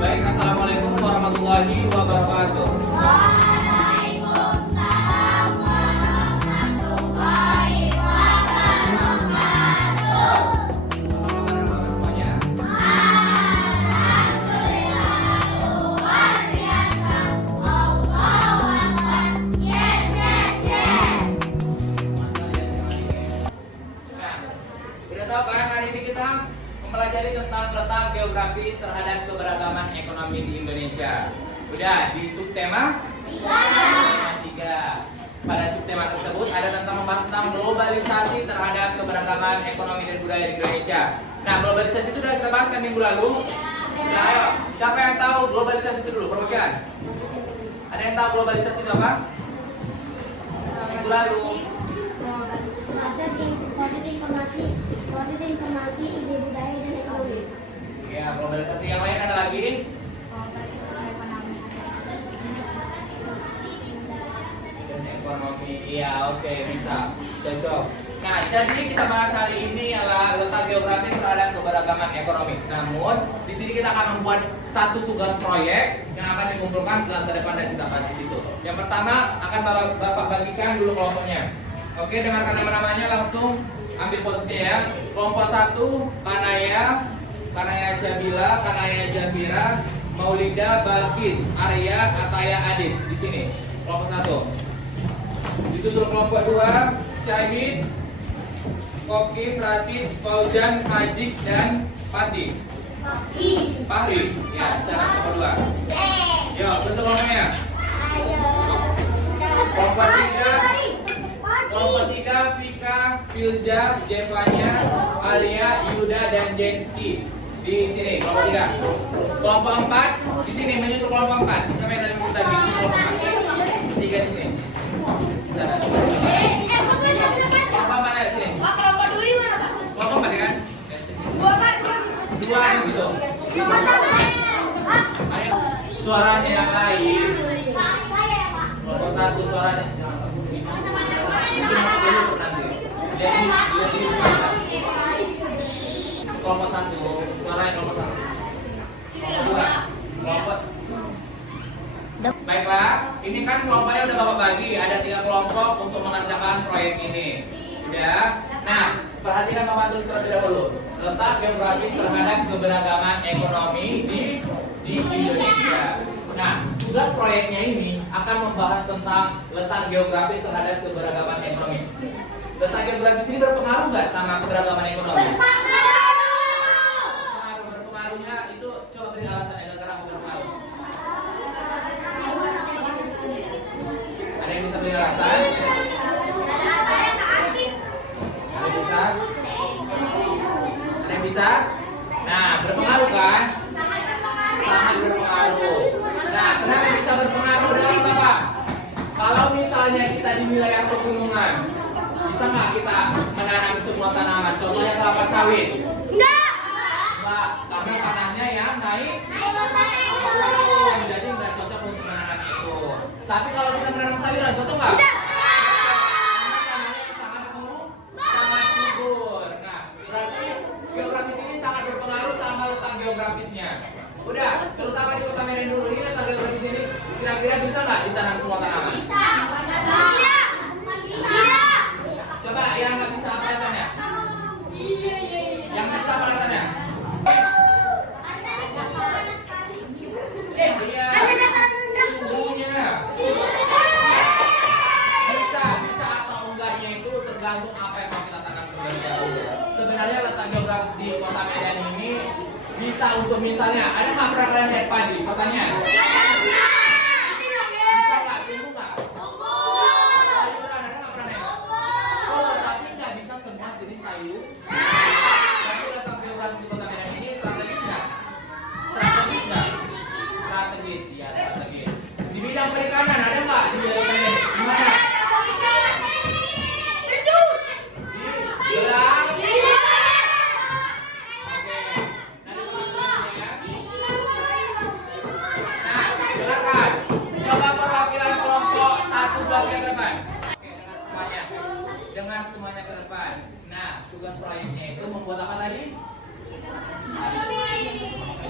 Baik, assalamualaikum warahmatullahi wabarakatuh. Waalaikumsalam warahmatullahi wabarakatuh. Apa kabar Bapak semuanya? Alhamdulillah luar biasa. Allahu Akbar. Yes, yes, yes. Nah, udah tahu kan hari ini kita mempelajari tentang letak geografis terhadap keberagaman ekonomi di Indonesia. Udah di subtema 3. Pada subtema tersebut ada tentang membahas tentang globalisasi terhadap keberagaman ekonomi dan budaya di Indonesia. Nah, globalisasi itu sudah kita bahas kan minggu lalu. Nah, ayo, siapa yang tahu globalisasi itu dulu? Perwakilan. Ada yang tahu globalisasi itu apa? Minggu lalu. Proses informasi, ide budaya dan ekonomi. Ya, globalisasi yang lain ada lagi? Dan ekonomi. Iya, oke, bisa. Cocok. Nah, jadi kita bahas hari ini adalah letak geografis terhadap keberagaman ekonomi. Namun, di sini kita akan membuat satu tugas proyek yang akan dikumpulkan Selasa depan dan kita bahas di situ. Yang pertama akan Bapak bagikan dulu kelompoknya. Oke, dengarkan nama-namanya langsung ambil posisinya ya. Kelompok 1, Kanaya Syabila, Kanaya Jafira, Maulida, Balkis, Arya, Ataya, Adit. Di sini kelompok 1. Disusul kelompok 2, Syahid, Kokim, Rasid, Fauzan, Majid, dan Pati. Fahri. Ya, cara kelompok 2. Yo, bentuk kelompoknya. Kelompok 3, Vika, Filja, Jevanya, Alia, Yuda, dan Jenski. Di sini kelompok 3. Kelompok 4 di sini menyusul kelompok 4. Siapa yang tadi minta di sini kelompok 4? 3 di sini. Di sana. Kelompok 4 ya sini. Kelompok 4 ya kan? 2 di situ. Ayo, suaranya yang lain. Kelompok 1 suaranya. Kelompok 1, suaranya kelompok 1. Kelompok 2, kelompok. Baiklah, ini kan kelompoknya udah Bapak bagi. Ada 3 kelompok untuk mengerjakan proyek ini. Udah. Nah, perhatikan Bapak tulis terlebih dahulu. Letak geografis terhadap keberagaman ekonomi di Indonesia. Nah, tugas proyeknya ini akan membahas tentang letak geografis terhadap keberagaman ekonomi. Letak geografis ini berpengaruh nggak sama keberagaman ekonomi? Berpengaruhnya itu coba beri alasan agar kenapa berpengaruh. Ada yang bisa beri alasan? Ada yang bisa? Ada yang bisa? Nah, berpengaruh kan? Sangat berpengaruh. Nah, kenapa bisa berpengaruh dari Bapak? Kalau misalnya kita di wilayah pegunungan, bisa nggak kita menanam semua tanaman? Contohnya kelapa sawit. Enggak, karena tanahnya yang naik turun, jadi nggak cocok untuk menanam itu. Tapi kalau kita menanam sayuran, cocok nggak? Karena tanahnya sangat subur. Nah, berarti geografis ini sangat berpengaruh sama letak geografisnya. Udah, terutama di Kota Medan dulu ini letak geografis ini kira-kira bisa nggak ditanam semua tanaman? Bisa. Coba yang nggak bisa apa alasannya? Iya. Yang bisa apa alasannya? Iya. Suhunya. Bisa atau enggaknya itu tergantung apa yang mau kita tanam terlebih dahulu. Sebenarnya letak geografis di Kota Medan ini bisa untuk misalnya, ada nggak pernah kalian lihat padi? Pertanyaan. Bisa nggak tumbuh nggak? Sayuran ada nggak pernah lihat? Oh, tapi nggak bisa semua jenis sayur. Tapi letak geografis di Kota Medan ini strategis nggak? Strategis nggak? Strategis, ya strategis. Di bidang perikanan ada nggak di bidang perikanan? Gimana? Dengar semuanya ke depan. Nah, tugas proyeknya itu membuat apa tadi?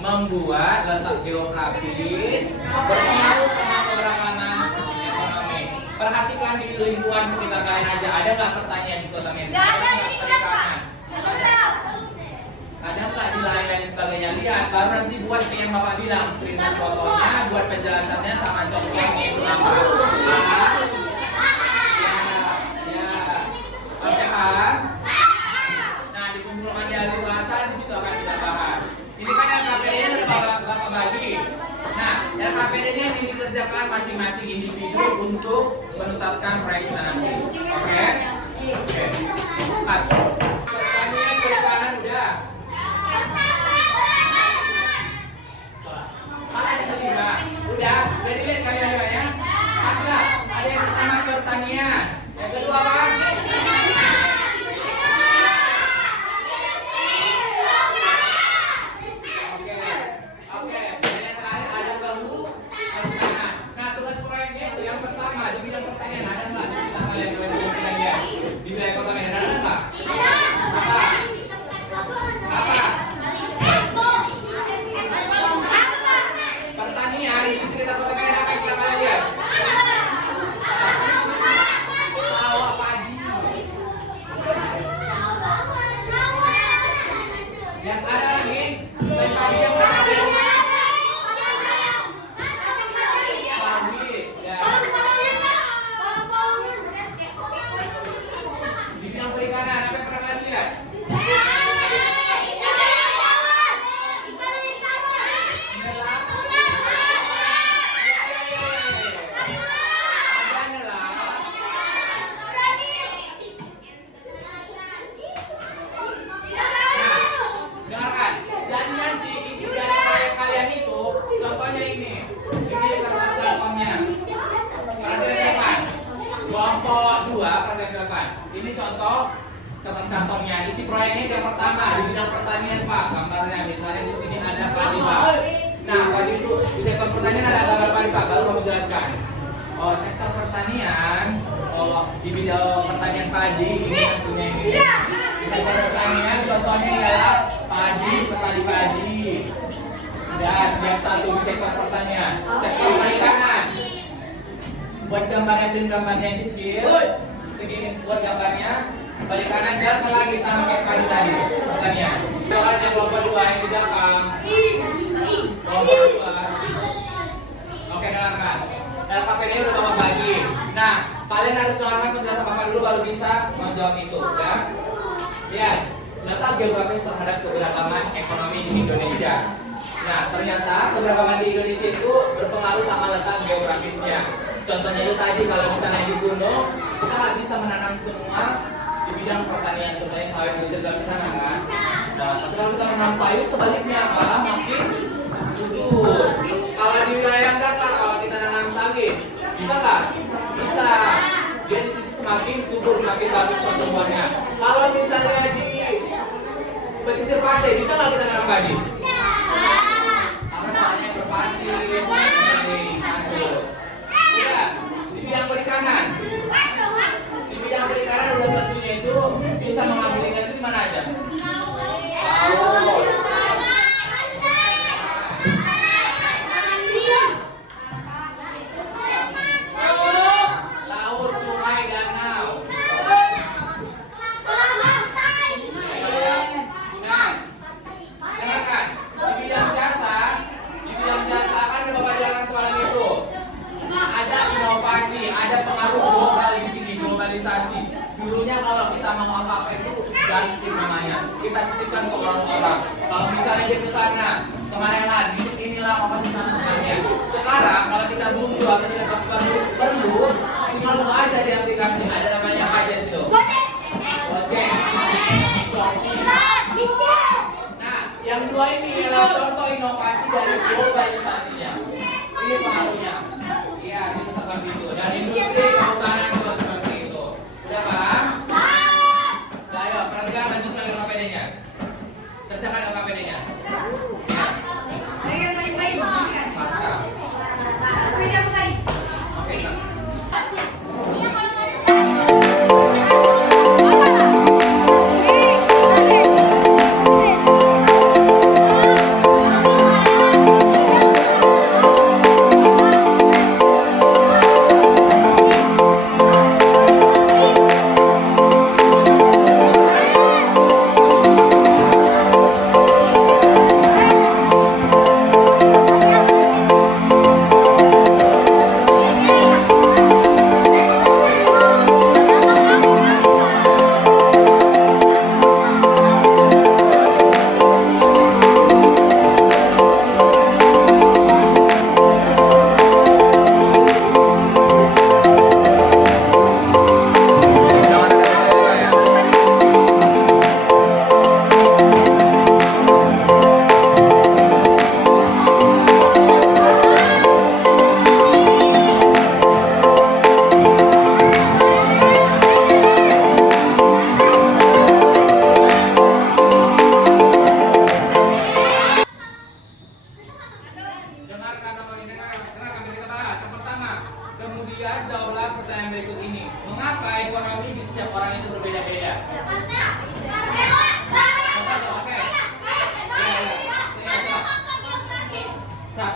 Membuat letak geografis berpengaruh sama keberagaman ekonomi. Perhatikan di lingkungan sekitar kalian aja. Ada nggak pertanyaan di kota Medan? Nggak ada di kelas, Pak. Ada nggak di lain dan sebagainya? Lihat, baru nanti buat yang bapak bilang, print fotonya, buat penjelasannya sama contohnya itu apa? Ya, oke Pak. Nah, dikumpulkan di hari Selasa, di situ akan kita bahas. Ini kan LKPD-nya udah bapak bagi. Nah, LKPD-nya dikerjakan masing-masing individu untuk menuntaskan proyek nanti. Oke? Oke. Pertanyaan perikanan udah. Ada kelima. Udah. Jadi lihat kalian ya. Asla, ada yang pertama pertanian. Yang kedua apa? Ini contoh kertas kantongnya. Isi proyeknya yang pertama di bidang pertanian Pak. Gambarnya misalnya di sini ada padi Pak. Nah padi itu di sektor pertanian ada gambar padi Pak. Baru kamu jelaskan. Oh sektor pertanian. Oh di bidang pertanian padi ini maksudnya ini. Di sektor pertanian contohnya adalah padi, petani padi. Dan yang satu di sektor pertanian. Sektor perikanan. Buat gambarnya yang kecil. Segini buat gambarnya, balik kanan jalan lagi sama kayak padi tadi. Pertanyaan. Soal yang kelompok 2 yang di belakang. Kelompok 2. Oke, dengarkan. LKPD udah kamu bagi. Nah, kalian harus dengarkan penjelasan Bapak dulu baru bisa menjawab itu, ya. Lihat, letak geografis terhadap keberagaman ekonomi di Indonesia. Nah, ternyata keberagaman di Indonesia itu berpengaruh sama letak geografisnya. Contohnya itu tadi kalau misalnya di gunung kita nggak bisa menanam semua di bidang pertanian, contohnya sawit bisa di sana kan. Nah, tapi kalau kita menanam sayur sebaliknya malah makin subur. Kalau di wilayah datar kalau kita nanam sawit bisa nggak? Bisa. Dia di situ semakin subur, semakin bagus pertumbuhannya. Kalau misalnya di pesisir pantai bisa nggak kita nanam padi? Karena tanahnya berpasir, udah, di bidang perikanan. Di bidang perikanan udah tentunya itu bisa mengambil ikan itu di mana aja? Laut, sungai, danau. Nah, dengarkan. Di bidang jasa kan udah Bapak jalankan soalan itu. Ada inovasi, ada pengaruh global di sini, globalisasi. Dulunya kalau kita mau apa-apa itu just tip namanya. Kita titipkan ke orang-orang. Kalau misalnya dia ke sana, kemarin lah, inilah apa di sana sebenarnya. Sekarang kalau kita butuh atau kita perlu, tinggal buka aja di aplikasi. Ada namanya apa aja itu? Gojek. Nah, yang dua ini adalah contoh inovasi dari globalisasinya. Ini pengaruhnya. Iya, bisa seperti itu. Dan industri kehutanan juga seperti itu. Udah paham? Nah, ayo, perhatikan lanjutkan LKPD-nya. Kerjakan LKPD-nya. Pasca. Oke,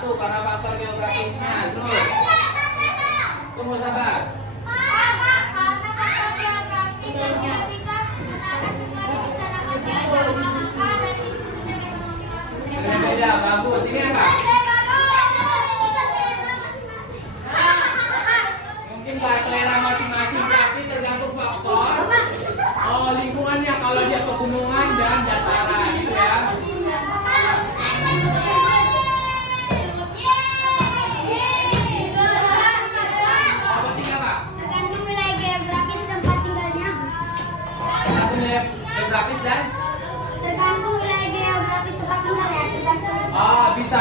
satu karena faktor geografisnya. Terus, tunggu sabar. Beda, bagus. Ini apa? Mungkin selera masing-masing, tapi tergantung faktor. Oh, lingkungannya kalau dia pegunungan dan dataran, gitu ya. Apa tiga, Pak? Tergantung wilayah geografis tempat tinggalnya. Tergantung wilayah geografis dan Tergantung wilayah geografis tempat tinggalnya. Tergantung. oh, bisa.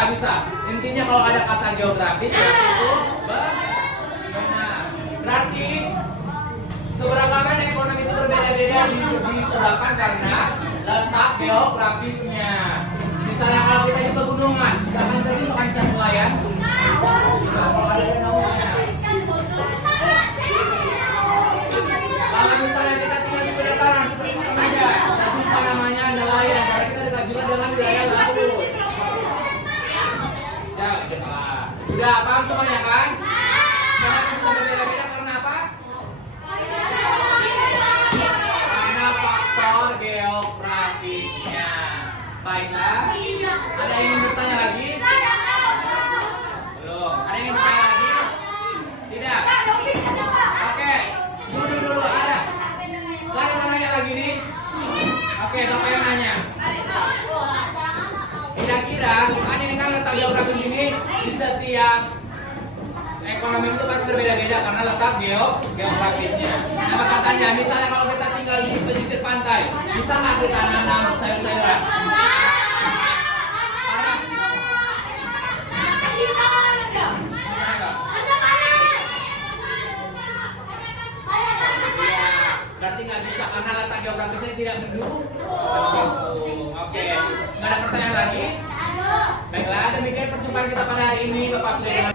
Intinya kalau ada kata geografis berarti itu benar. Berarti keberagaman ekonomi itu berbeda-beda disebabkan karena letak geografisnya. Misalnya kalau kita di pegunungan, kita akan tadi makan siang nelayan. Nah, kalau ada danaunya. Kalau misalnya kita tinggal di pedataran seperti Kota Medan, kita jumpa namanya nelayan karena kita dekat juga dengan wilayah laut. Udah paham semuanya kan? Kenapa bisa berbeda-beda karena apa? Karena faktor geografisnya. Baiklah. Ada yang ingin bertanya lagi? Belum. Ada yang ingin bertanya lagi? Tidak. Oke. Dulu ada. Ada yang mau nanya lagi nih? Oke, Bapak yang nanya. Kira-kira, ini kan letak geografis ini di setiap ekonomi itu pasti berbeda-beda karena letak geografisnya. Nah, maka tanya, misalnya kalau kita tinggal di pesisir pantai, bisa nggak kita nanam sayur-sayuran? Berarti nggak bisa karena letak geografisnya tidak mendukung. Oke, nggak ada pertanyaan lagi? Baiklah, demikian perjumpaan kita pada hari ini. Bapak sudah